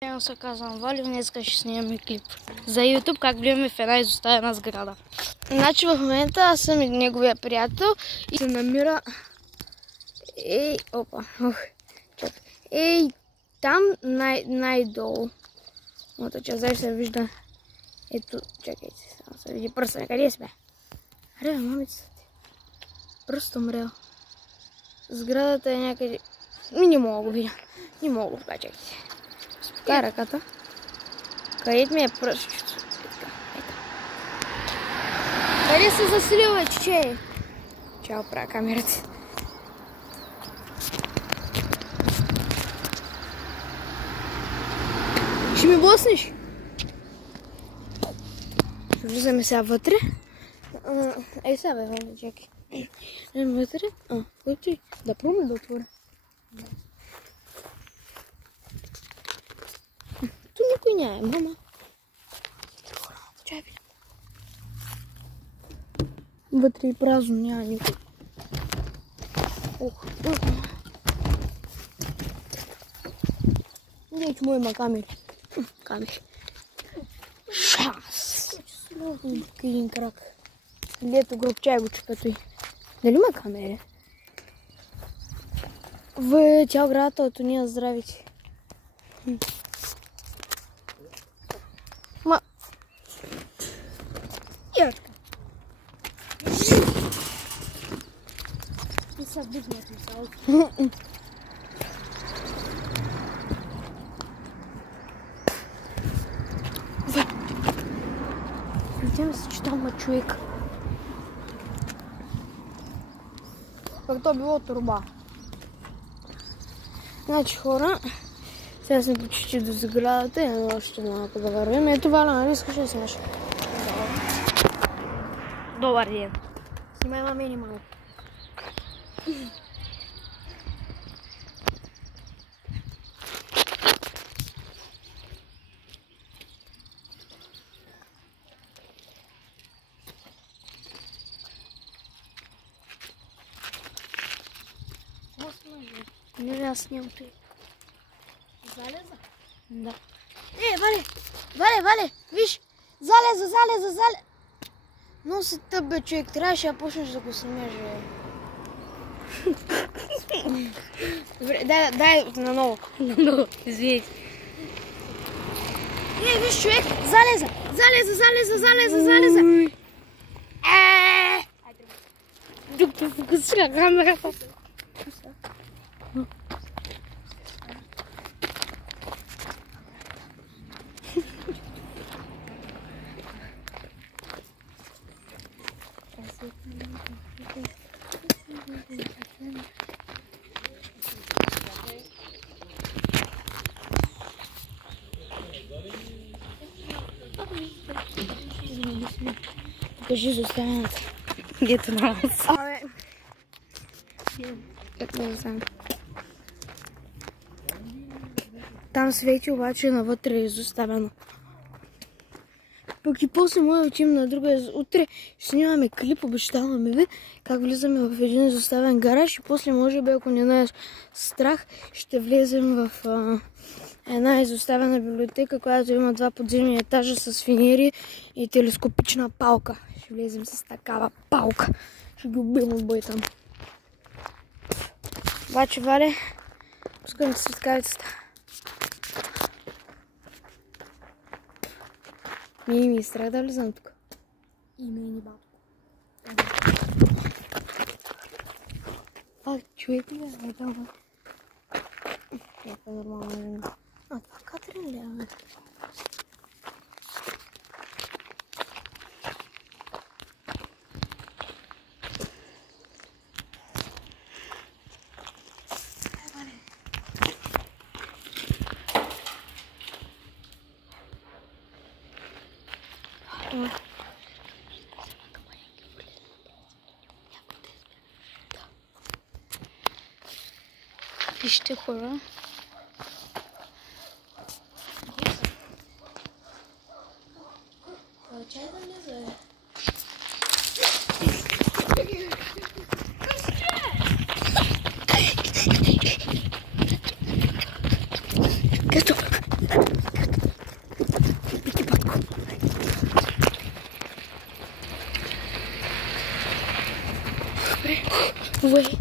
Аз се казвам Вали, днеска ще снимаме клип за YouTube, как влизаме в една изоставена сграда. Значи в момента аз съм неговия приятел и се намира... там най-долу. Моята част се вижда. Ето, чакайте, само се види пръста. Къде си бе? Аре, мамица ти. Пръст умрял. Сградата е някъде... Не мога го видя. Не мога го видя, чакайте. Спускай ръката. Къде ми е пръстчето? Къде се заслива, че? Чао, правя камерата. Ще ми блъснеш? Влизаме сега вътре. Ей сега бе, Ваня, чакай. Влизаме вътре. Вътре. Да пробваме да отворя. Ту никой няма, мама. Чай, бе. Вътре е празно, няма никой. Не, че му има камери. Камери. Шас! Един крак. Лето гробчай го чека той. Дали има камери? В цял градата от уния здравите. Ма... Ярка. И сега бихнат ми салото. Видимо се, че там има човек. Как то било турба. Значи хора, сега сме почти до сградата и още малко да вървим. Ето Валя, нали искаш да снимаш? Добър ден. Снимай маме ни малко. Не, аз снимам той. Залеза? Да. Вале, виж! Залеза! Но си тъп, бе, човек, трябваше да почнеш да го снимеш, бе. Добре, дай наново. Извинете. Виж, човек, залеза! Докато фокусира камерата. Покажи изоставената. Где-то на нас. Как не знам. Там свети, обаче навътре е изоставено. Пък и после може да отидем на друга. Утре ще снимаме клип, обещаваме ви, как влизаме в един изоставен гараж и после може би, ако не е страх, ще влезем в една изоставена библиотека, която има 2 подземни етажа с финери и телескопична палка. Ще влезем с такава палка. Ще ги убием от бой там. Обаче, Вале, пускам да светкавицата. Ми е страх да влизам тук. И ми е бабко. Човек ли е? Това е нормално. Това Катрин ли е? Вижте, хора. Чай да влезе. Ето. Добре. Уей.